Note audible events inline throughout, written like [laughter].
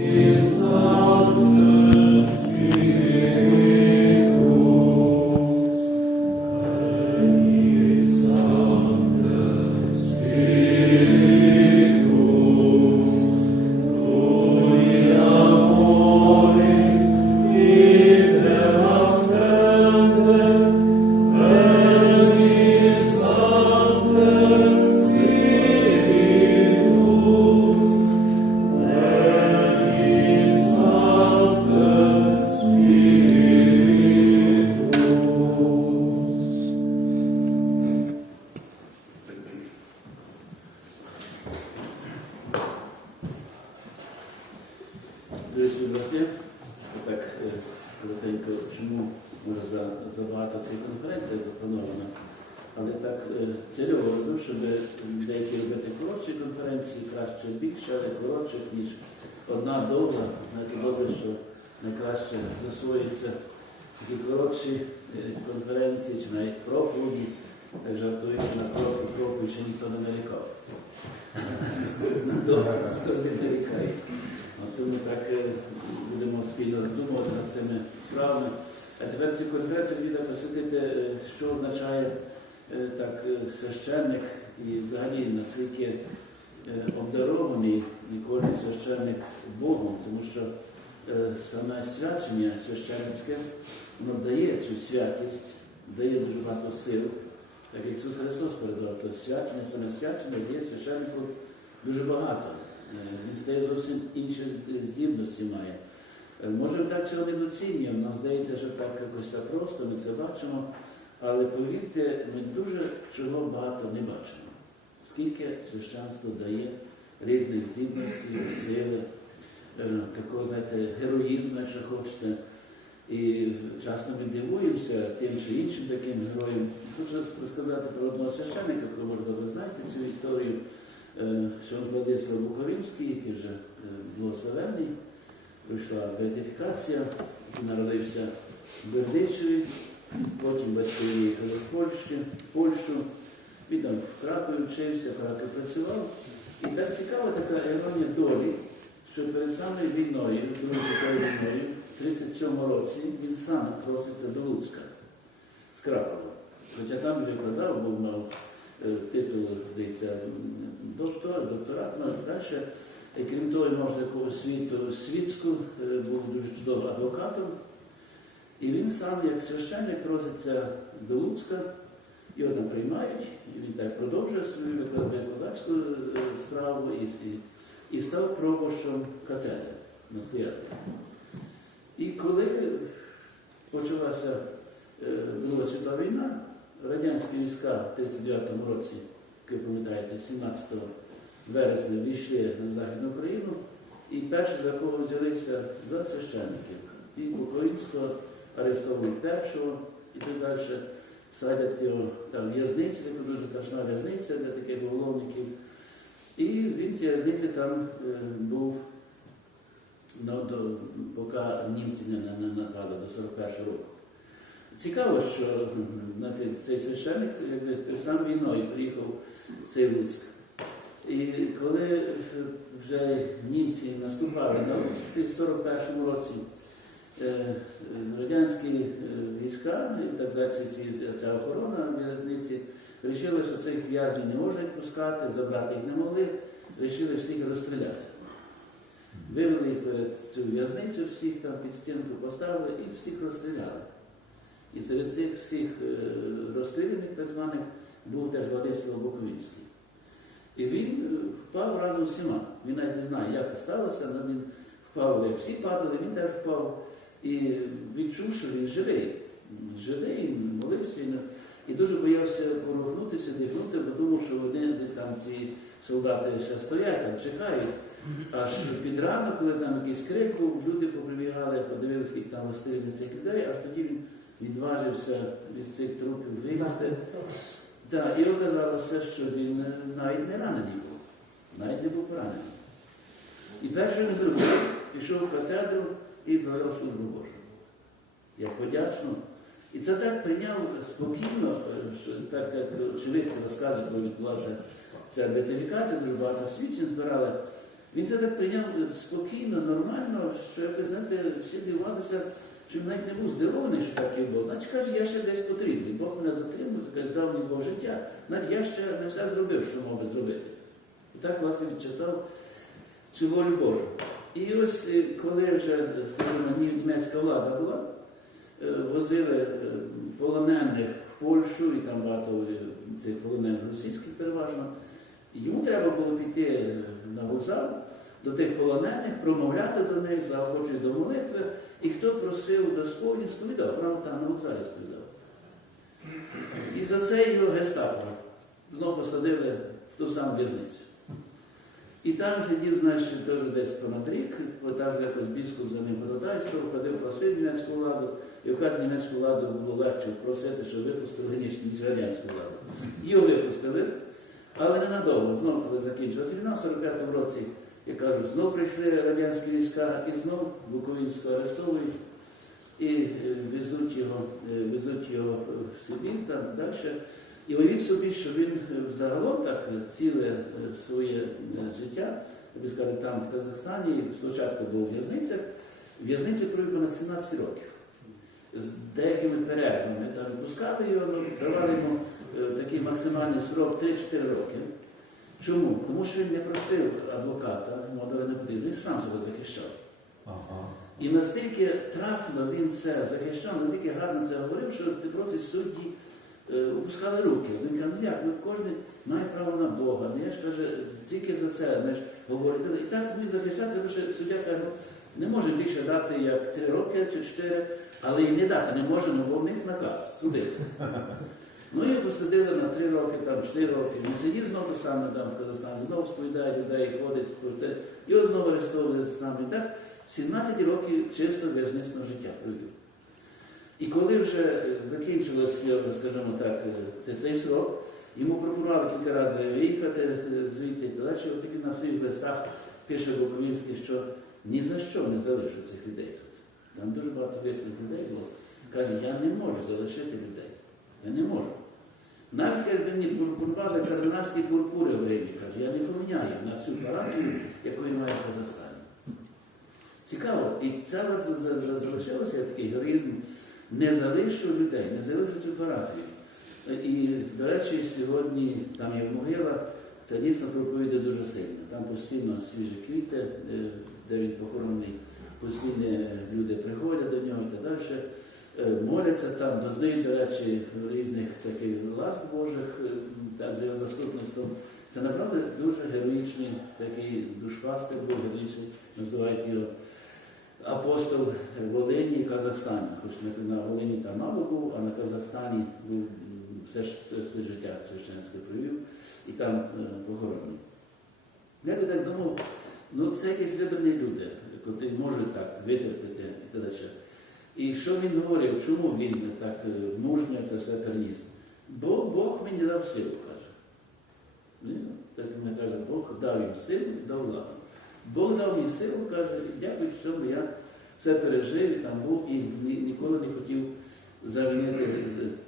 Is брати, так е, коротенько, чому може за, забагато цих конференцій заплановано, але так е, цільово робив, щоб деякі робити коротші конференції, краще більше, але коротших, ніж одна довга. Знаєте, добре, що найкраще засвоюються такі коротші е, конференції чи навіть проповіді. Так жартую, що на проповідь проповідь ще ніхто не нарікав. На довго завжди нарікають. Тому так е, будемо спільно роздумувати над цими справами. А тепер цю конференцію буде посвятити, е, що означає е, так священник і взагалі наскільки обдарований кожен священник Богом, тому що саме свячення священницьке дає цю святість, дає дуже багато сил. Так як Ісус Христос передав, то свячення, саме свячення дає священнику дуже багато. Е, Він стає зовсім інші здібності має. Е, Може, так цього не доцінюємо, нам здається, що так якось так просто, ми це бачимо, але повірте, ми дуже чого багато не бачимо. Скільки священство дає різних здібностей, сили, е, такого, знаєте, героїзму, якщо хочете. І часто ми дивуємося тим чи іншим таким героям. Хочу розказати про одного священника, якого, можливо, ви знаєте цю історію. Е, Владислав Буковинський, який вже е, благословенний, пройшла беатифікація, народився в Бердичеві, потім батьки виїхали в Польщу, в Польщу, він там в Кракові вчився, в Кракові працював. І так цікава така іронія долі, що перед самою війною, Другою світовою війною, в 37 році він сам проситься до Луцька з Кракова. Хоча там викладав, був мав е, титул, здається, м, доктор, докторат, мав далі. І крім того, він мав таку освіту світську, е, був дуже чудовим адвокатом. І він сам, як священник, проситься до Луцька, його там приймають, і він так продовжує свою викладацьку е, справу і, і, і став пробощом катедри настоятеля. І коли почалася е, Друга світова війна, радянські війська в 39-му році, ви пам'ятаєте, 17 вересня війшли на Західну Україну, і перші, за кого взялися за священників. І Буковинського арестовують першого, і так далі садять його там в в'язницю, така дуже страшна в'язниця для таких уголовників. І він в цій в'язниці там е, був ну, до, поки німці не напали до 41-го року. Цікаво, що знаєте, цей священник сам війною приїхав в цей Луцьк. І коли е, вже німці наступали на Луцьк в 1941 році, е, е, радянські війська, і так ці, ця охорона в'язниці, вирішили, що цих в'язнів не можуть пускати, забрати їх не могли, вирішили всіх розстріляти. Вивели перед цю в'язницю, всіх там під стінку поставили і всіх розстріляли. І серед цих всіх е, розстріляних, так званих, був теж Владислав Буковинський. І він е, впав разом з всіма. Він навіть не знає, як це сталося, але він впав, як всі падали, він теж впав і відчув, що він живий. Живий, молився і, дуже боявся порухнутися, дихнути, бо думав, що вони десь там ці солдати ще стоять, там чекають. Аж під ранок, коли там якийсь крик був, люди поприбігали, подивилися, скільки там розстріляних цих людей, аж тоді він відважився із цих трупів вилізти. Так, і оказалося, що він е, навіть не ранений був, навіть не був поранений. І перше він зробив, пішов в катедру і провів службу Божу. Як подячно. І це так прийняв спокійно, так як очевидці розказують, коли відбулася ця бетифікація, дуже багато свідчень збирали. Він це так прийняв спокійно, нормально, що якось, знаєте, всі дивувалися, що навіть не був здивований, що так і Бог. Значить, каже, я ще десь потрібний. Бог мене затримав, каже, дав мені Бог життя, навіть я ще не все зробив, що мав би зробити. І так, власне, відчитав цю волю Божу. І ось е, коли вже, скажімо, німецька влада була, е, возили е, полонених в Польщу, і там багато цих полонених російських переважно. Йому треба було піти на вокзал до тих полонених, промовляти до них, заохочуючи до молитви. І хто просив до сповіді, сповідав, там на вокзалі сповідав. І за це його гестапо знову посадили в ту саму в'язницю. І там сидів, знаєш, теж десь понад рік, бо там якось біскуп за ним ходатайство, ходив, просив німецьку владу, і вказ німецьку владу було легше просити, щоб випустили, ніж, радянську владу. Його випустили, але ненадовго. Знову, коли закінчилася війна, в 45-му році, як кажуть, знов прийшли радянські війська і знов Буковинського арестовують і е, везуть його, е, везуть його в Сибір, там далі. І уявіть собі, що він е, загалом так е, ціле е, своє е, життя, я би сказати, там в Казахстані, спочатку був у в'язницях, в в'язниці провів понад 17 років. З деякими перервами там відпускали його, давали йому е, такий максимальний срок 3-4 роки. Чому? Тому що він не просив адвоката, молодого не потрібно, він сам себе захищав. Ага. І настільки трафно він це захищав, настільки гарно це говорив, що ти проти судді е, опускали руки. Він каже, ну як, ну кожен має право на Бога. Ну я ж каже, тільки за це не ж говорити. І так він захищався, тому що суддя каже, ну, не може більше дати як три роки чи чотири, але і не дати не може, ну, бо в них наказ судити. [laughs] Ну і посадили на три роки, там чотири роки. Він сидів знову саме там в Казахстані, знову сповідає людей, ходить про це. Його знову арештовували саме. Так 17 років чисто в'язничного життя провів. І коли вже закінчилось, скажімо так, е, це- цей срок, йому пропонували кілька разів виїхати е, звідти далі. От на своїх листах пише Буковинський, що ні за що не залишу цих людей тут. Там дуже багато висних людей було. Каже, я не можу залишити людей. Я не можу. Навіть каже, мені пропонували кардинальські пурпури в Римі, каже, я не поміняю на цю парафію, яку я маю в Казахстані. Цікаво. І це залишилося такий героїзм. Не залишу людей, не залишу цю парафію. І, до речі, сьогодні там є могила, це дійсно проповідає дуже сильно. Там постійно свіжі квіти, е, де він похоронений, постійно люди приходять до нього і так далі. Е, Моляться там, дознають, до речі, різних таких ласк Божих е, та з його заступництвом. Це направду дуже героїчний такий душпастер був, героїчний, називають його апостол Волині і Казахстані. Хоч на- Волині там мало був, а на Казахстані був все ж все життя священське провів і там е, похоронений. Я так думав, ну це якісь вибрані люди, які можуть так витерпіти і так далі. І що він говорив, чому він так е, мужньо це все переніс? Бо Бог мені дав силу, каже. Так він каже, Бог дав їм силу, дав владу. Бог дав мені силу, каже, дякую, що я все пережив там був і ні- ніколи не хотів замінити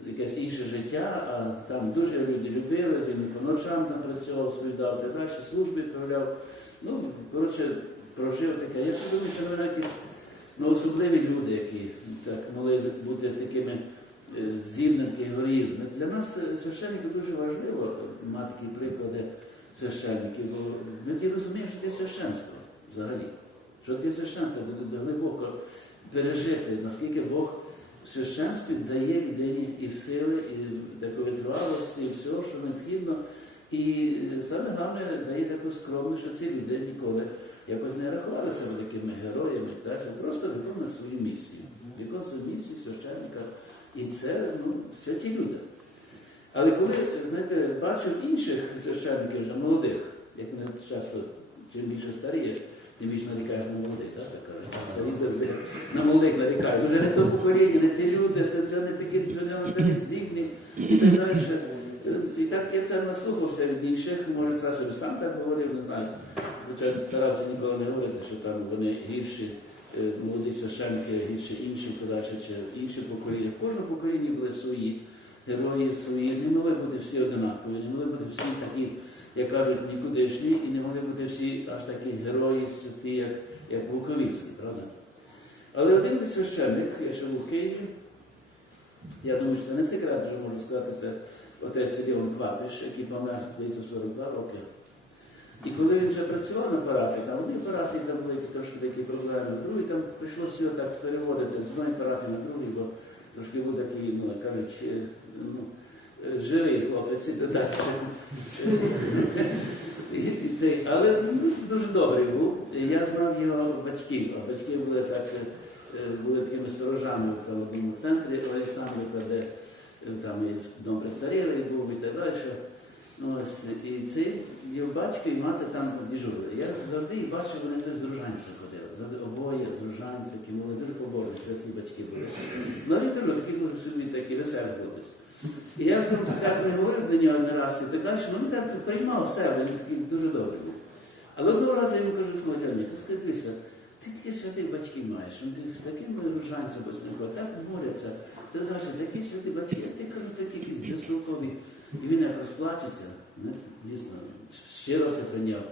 якесь інше життя, а там дуже люди любили, він по ночам там працював, сповідав, так далі, служби відправляв. Ну, коротше, прожив таке. Я думаю, що вони якісь ну, особливі люди, які так могли бути такими е, зільним такий. Для нас е, священників дуже важливо мати такі приклади священників, бо ми тоді розуміємо, що таке священство взагалі. Що таке священство, глибоко пережити, наскільки Бог в священстві дає людині і сили, і такої витривалості, і всього, що необхідно. І е, саме головне дає таку скромність, що ці люди ніколи якось не рахували себе такими героями, так? просто виконують свою місію. Виконують свою місію священника. І це ну, святі люди. Але коли, знаєте, бачив інших священників вже молодих, як вони часто чим більше старієш, тим більше нарікаєш на молодих, так? так кажуть. Старі завжди на молодих нарікають. Вже не то покоління, не ті люди, це вже не такі, вже не не здібні і так далі. І так я це наслухався від інших, може це сам так говорив, не знаю. Хоча старався ніколи не говорити, що там вони гірші, е, молоді священники, гірші інші подальші, чи інші покоління. В кожному поколінні були свої герої, свої, не могли бути всі одинакові, не могли бути всі такі як кажуть, нікудишні і не могли бути всі аж такі герої, святі, як, як Буковинський, правда? Але один священник, я ще був в Києві, я думаю, що це не секрет, що можу сказати, це отець Леон Квапиш, який помер, в 42 роки. І коли він вже працював на парафії, там одній парафії там були трошки такі проблеми, в другій там прийшлося його так переводити з одної парафії на другу, бо трошки був такий, ну, кажуть, е, ну, е, жирий хлопець і і цей, Але ну, дуже добрий був. Я знав його батьків, а батьки були так, е, були такими сторожами в одному центрі Олександрівка, де е, там і дом престарілий був і так далі. Ну, ось, і цей його батько і мати там дежурили. Я завжди їх бачив, вони з Ружанця ходили. Завжди обоє з Ружанця, які були дуже побожні, святі батьки були. Ну, він кажу, такий дуже собі такий веселий хлопець. І я вже там спеціально говорив до нього не раз і так далі, ну він так приймав себе, він такий дуже добрий був. Але одного разу я йому кажу, скажи, дивися, ти такі святі батьки маєш, ну, ти з таким ружанцем постійно, так моляться, ти далі такі святі батьки, а ти кажу, такі якісь безтолкові. І він як розплачеться, дійсно, щиро це прийняв.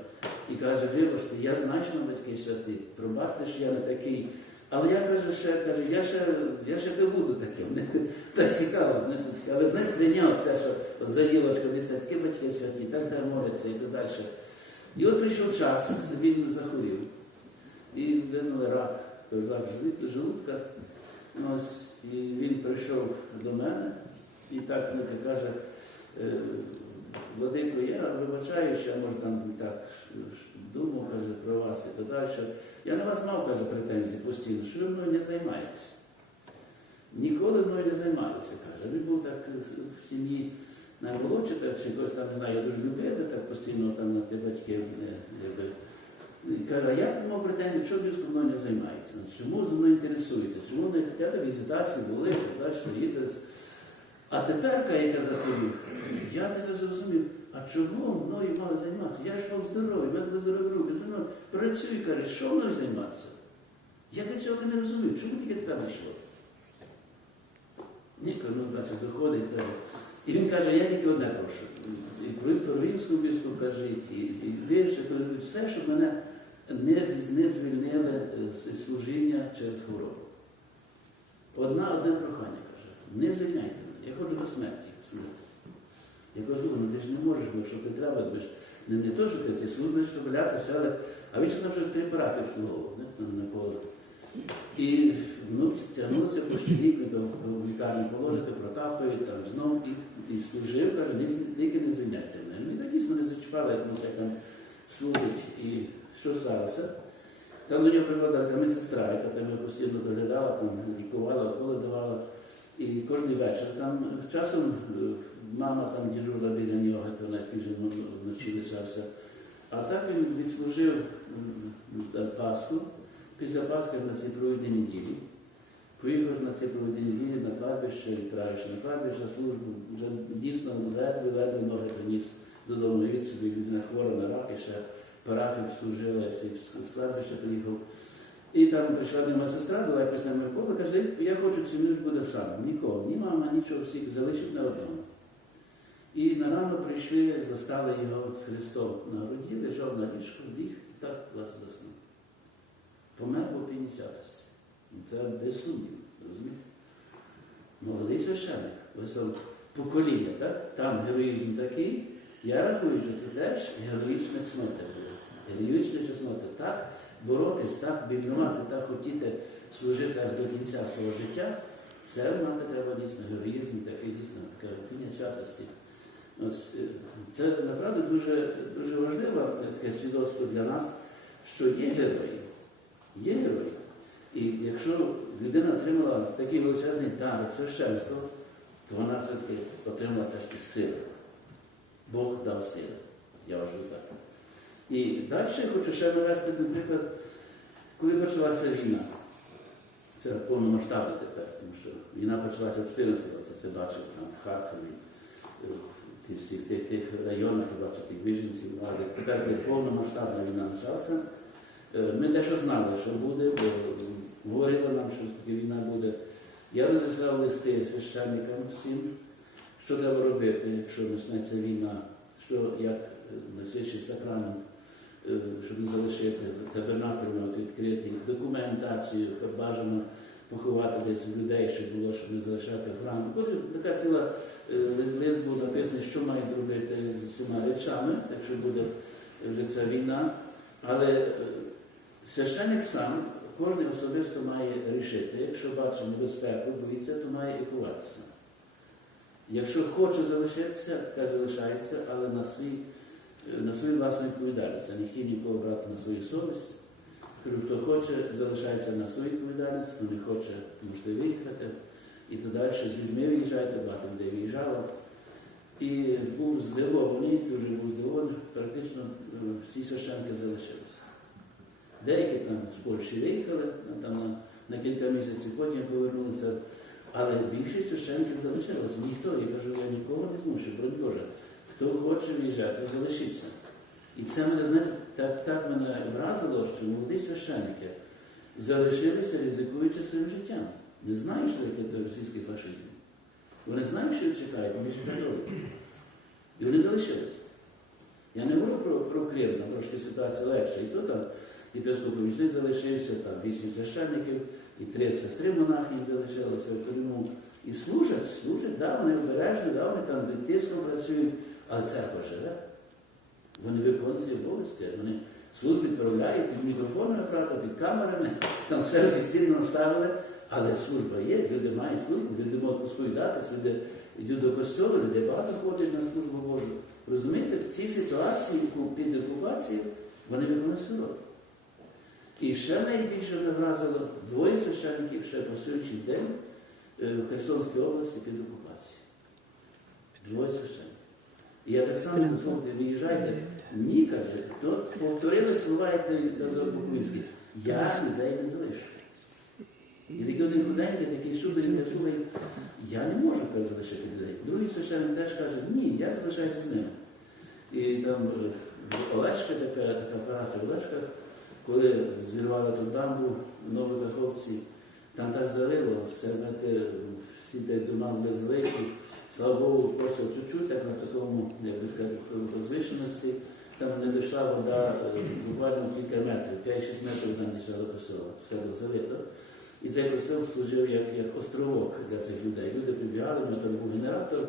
І каже, вибачте, я знаю, що ми батьки святі, пробачте, що я не такий. Але я кажу, ще кажу, я ще, я ще не буду таким. [laughs] Так цікаво, але знаєте, прийняв це, що за дивіться, такі батьки святі, так ними моляться і так далі. І от прийшов час, він захворів. І визнали рак, рак желудка- Ось, і він прийшов до мене і так знаєте, каже, е, Владико, я вибачаю, що я може там так думав, каже, про вас і так далі. Я на вас мав, каже, претензії постійно, що ви мною не займаєтесь. Ніколи мною не займалися, каже. Він був так в сім'ї так, чи когось там, не знаю, я дуже любити, так постійно там на ті батьки, е, якби. І каже, а я тут мав претензії, що близько мною не займається? Чому за мною інтересуєте? Чому не хочете візитації були, так далі, їздити? А тепер, каже, я я тебе зрозумів, а чому мною мали займатися? Я ж був здоровий, в мене здорові руки. Працюй, каже, що мною займатися? Я до цього не розумів, чому тільки тепер знайшло? Ні, кажу, ну, значить, доходить. І він каже, я тільки одне прошу. І про провінську війську кажіть, і, і ви ще кажуть, все, щоб мене не, не звільнили е, служіння через хворобу. Одна, одне прохання каже, не звільняйте мене, я ходжу до смерті. смерті. Я кажу, слухай, ну ти ж не можеш, бо якщо ти треба, ти ж не, не то, що ти, ти службиш, стріляти, все, але а він ще там вже три парафії обслуговував на поле. І ну, тягнулося рік, до в лікарні положити, прокапають, там знов і, і служив, каже, тільки не звільняйте мене. Ну, і так дійсно не зачіпали, як там служить. І що сталося? Там до нього приводила така медсестра, яка там його постійно доглядала, там лікувала, уколи давала. І кожен вечір там часом е, мама там дежурила біля нього, як вона пізно вночі лишався. А так він відслужив Пасху. Після Пасхи на цій провідній неділі. Поїхав на цій провідній неділі на кладбище, відправивши на кладбище службу, вже дійсно ледве ледве ноги приніс додому від собі, людина хвора на рак, і ще парафію служила, з кладбища приїхав. І там прийшла мене сестра, дала якось на Микола, каже, я хочу цю ніч буде сам. Нікого, ні мама, нічого, всіх залишив на одному. І на рано прийшли, застали його з Христом на груді, лежав на ліжку, ліг і так власне заснув. Помер по 50 Це без сумніву, розумієте? Молодий священник, ось покоління, так? Там героїзм такий. Я рахую, що це теж героїчна цнота була. Героїчна чеснота. Так боротись, так більнувати, так хотіти служити аж до кінця свого життя, це мати треба дійсно героїзм, такий дійсно таке рухіння святості. Ось, е, це направду дуже, дуже важливе таке свідоцтво для нас, що є герої. Є герої. І якщо людина отримала такий величезний дар, священство, то вона все-таки отримала теж сили. Бог дав сили. Я вважаю так. І далі хочу ще навести, наприклад, коли почалася війна. Це повномасштабно тепер, тому що війна почалася в 14 році, це бачив там в Харкові, е, в тих, тих районах, я бачив тих біженців, але тепер, коли повномасштабна війна почалася, е, ми дещо знали, що буде, бо говорили нам, що таке війна буде. Я розіслав листи священникам всім, що треба робити, якщо почнеться війна, що як на святий сакрамент, е, щоб не залишити табернакель відкритий, документацію, яка бажано поховати десь людей, щоб було, щоб не залишати в храмі. Отже, така ціла е, лист був написаний, що мають робити з усіма речами, якщо буде вже ця війна. Але е, священник сам, кожен особисто має рішити, якщо бачить небезпеку, боїться, то має екуватися. Якщо хоче залишитися, хай залишається, але на свій, е, на свою власну відповідальність. Я не хотів нікого брати на свою совість. Хто хоче, залишається на свою відповідальність, хто не хоче, можете виїхати. І то далі з людьми виїжджаєте, багато людей виїжджало. І був здивований, дуже був здивований, що практично е, всі священки залишилися. Деякі там з Польщі виїхали там на, на кілька місяців, потім повернулися. Але більшість священників залишилося. Ніхто, я кажу, я нікого не змушую, брат Боже. Хто хоче виїжджати, залишиться. І це мене, знаєте, так, так мене вразило, що молоді священники залишилися, ризикуючи своїм життям. Не знають, що таке російський фашизм. Вони знають, що чекає, тому що католики. І вони залишилися. Я не говорю про, про Крим, там трошки ситуація легша. І то там єпископ помічник залишився, там вісім священників, і три сестри монахні залишилися в Криму. І служать, служать, да, вони обережні, да, вони там під працюють, але церква живе. Вони виконують ці обов'язки, вони службу відправляють під мікрофонами, правда, під камерами, там все офіційно наставили, але служба є, люди мають службу, люди можуть сповідатися, люди йдуть до костюлу, люди багато ходять на службу Божу. Розумієте, в цій ситуації під окупацією вони виконують свою роль. І ще найбільше мене вразило двоє священників ще по сьогоднішній день е, в Херсонській області під окупацією. Двоє священників. І я так само казав, виїжджайте. Ні, каже, то повторили слова, як ти казав Буковинський. Я людей не залишу. І такий один худенький, такий шуберний, каже, слухай, я не можу каже, залишити людей. Другий священник теж каже, ні, я залишаюся з ними. І там е, Олешка, така, така парафія в Олешках, коли зірвали ту дамбу в Новокаховці, там так залило, все, знаєте, всі дома були залиті. Слава Богу, просто чуть-чуть, так на такому, як би сказати, розвищеності, там не дійшла вода е, буквально кілька метрів, 5-6 метрів там дійшла до костела, все було залито. І цей костел служив як, як островок для цих людей. Люди прибігали, в нього там був генератор,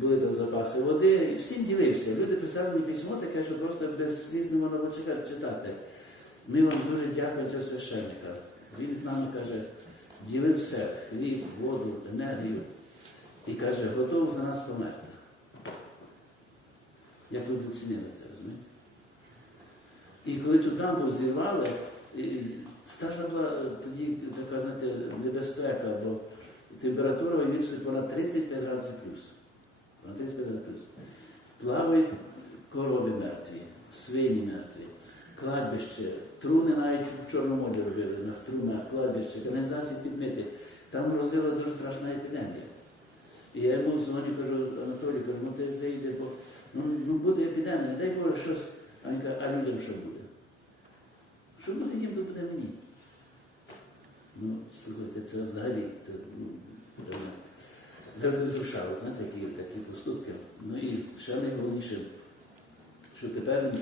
були там запаси води, і всім ділився. Люди писали мені письмо таке, що просто без не було читати. Ми вам дуже дякуємо за священника. Він з нами каже, ділив все, хліб, воду, енергію. І каже, готовий за нас померти. Як люди оцінили це, розумієте? І коли цю дамбу зірвали, страшна була тоді така, знаєте, небезпека, бо температура вивільшує понад 35 градусів плюс. Понад 35 градусів плюс. Плавають корови мертві, свині мертві, кладбище, труни навіть в Чорному морі робили, на трунах, кладбище, каналізації підмити. Там розвила дуже страшна епідемія. І я йому дзвоню, кажу, Анатолій, кажу, ну ти вийде, бо ну, ну буде епідемія, дай Боже щось. А він каже, а людям що буде? Що буде їм, то буде мені. Ну, слухайте, це взагалі, це, ну, завжди зрушало, знаєте, такі, такі поступки. Ну і ще найголовніше, що тепер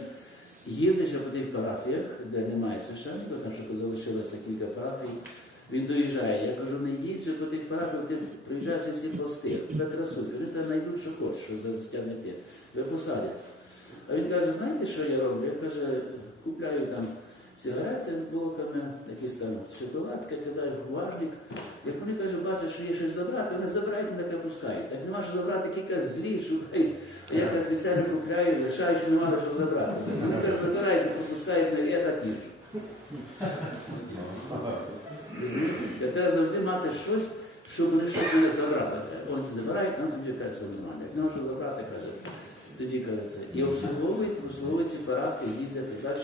їздить по тих парафіях, де немає священника, там ще залишилося кілька парафій, він доїжджає. Я кажу, не їздь по тих парафіях, ти приїжджаєш всі пости, тебе трасують, вони тебе знайдуть, що хочеш, що за життя не. Ви посадять. А він каже, знаєте, що я роблю? Я каже, купляю там сигарети з булками, якісь там шоколадки, кидаю в. Як вони каже, бачать, що є щось забрати, вони забирають мене пускають. Як нема що забрати, кілька злі, шукають. Якось спеціально купляю, лишаю, що нема що забрати. Вони каже, забирають, попускають мене, я так їжу. Треба завжди мати щось, щоб вони щось мене забрати. Вони забирають, нам тоді кажуть, що немає. Як нема що забрати, каже, тоді каже це. І обслуговують, обслуговують ці парафії, їздять і далі.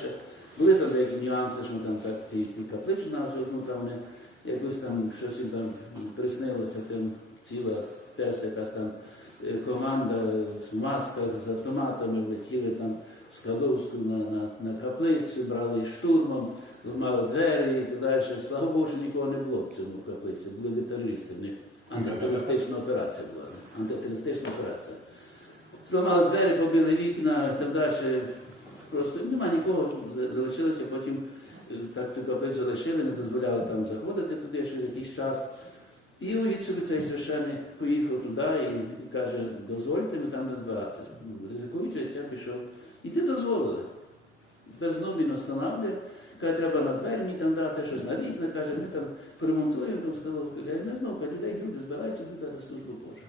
Були там деякі нюанси, що там так ті, ті навіть, ну там вони якось там щось їм там приснилося, там ціла спец, якась там команда з масках, з автоматами летіли там з Кадовську на, на, на каплицю, брали штурмом, ламали двері і так далі. Слава Богу, що нікого не було в цьому каплиці. Були терористи, в них антитерористична операція була. Антитерористична операція. Зламали двері, побили вікна і так далі. Просто нема нікого, залишилися потім е, так каплицю залишили, не дозволяли там заходити туди ще якийсь час. І уїдь собі цей священник поїхав туди і, каже, дозвольте ми там не збиратися. Ну, Ризикуючи, життя пішов. І ти дозволили. Тепер знову він встановлює, каже, треба на двері мені там дати, щось на вікна, каже, ми там поремонтуємо, там каже, ми знову каже, людей, люди збираються, буде дати службу Божу.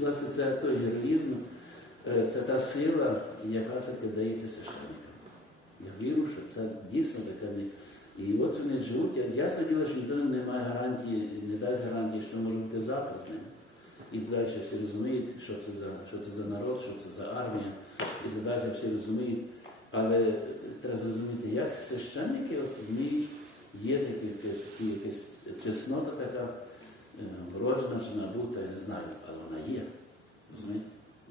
Власне, це той героїзм, це та сила, яка все-таки дається священникам. Я вірю, що це дійсно така не. І от вони живуть, Я- діло, що ніхто не має гарантії, не дасть гарантії, що може бути завтра з ними. І далі всі розуміють, що це за, що це за народ, що це за армія, і далі всі розуміють. Але е, треба зрозуміти, як священники от вміють, є такі, такі, якась чеснота така, е, вроджена чи набута, я не знаю, але вона є. Розумієте?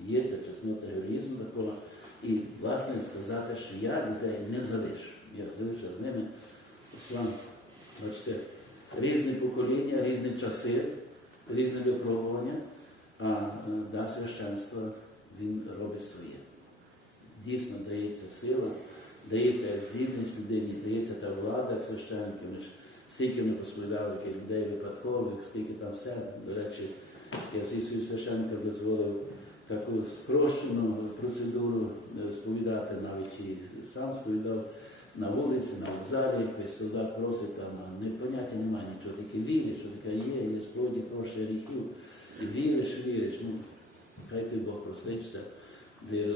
Є ця чеснота героїзму такого. І, власне, сказати, що я людей не залишу. Я залишу з ними. Ислам, бачите, різні покоління, різні часи, різні випробування, а е, дар священства він робить своє. Дійсно дається сила, дається здібність людині, дається та влада священників. Скільки ми посповідали людей випадкових, скільки там все. До речі, я всі своїм священникам дозволив таку спрощену процедуру е, сповідати, навіть і сам сповідав на вулиці, на вокзалі, хтось солдат просить, там не поняття немає нічого, тільки віриш, що таке є, є сповіді прощення гріхів. І віриш, віриш. Ну, хай ти Бог простить все, де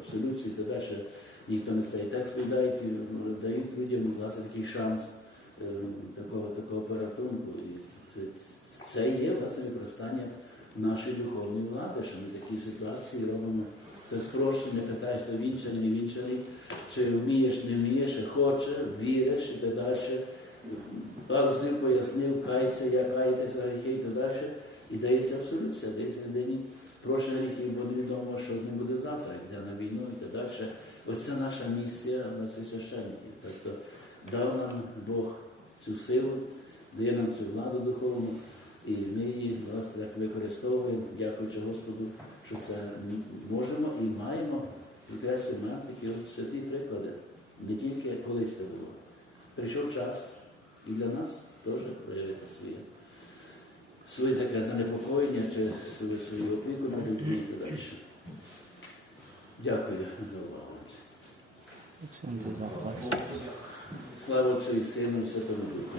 абсолюції, тоді що ніхто не і так сповідають, ну, дають людям власне такий шанс е, такого, такого порятунку. І це, це є власне використання нашої духовної влади, що ми такі ситуації робимо. Це спрощення, питаєш, то вінчаний, не вінчаний, чи вмієш, не вмієш, чи хоче, віриш і так далі. Пару слів пояснив, кайся, я каєтеся гріхи і так далі. І дається абсолюція, дається людині прощення гріхів, бо невідомо, що з ним буде завтра, йде на війну і так далі. Ось це наша місія, нас і священників. Тобто дав нам Бог цю силу, дає нам цю владу духовну, і ми її власне так використовуємо, дякуючи Господу, що це можемо і маємо. І треба мати такі от святі приклади. Не тільки колись це було. Прийшов час і для нас теж проявити своє, своє таке занепокоєння чи свою, свою опіку над людьми і так далі. Дякую за увагу. Слава Отцю і Сину і Святому Духу.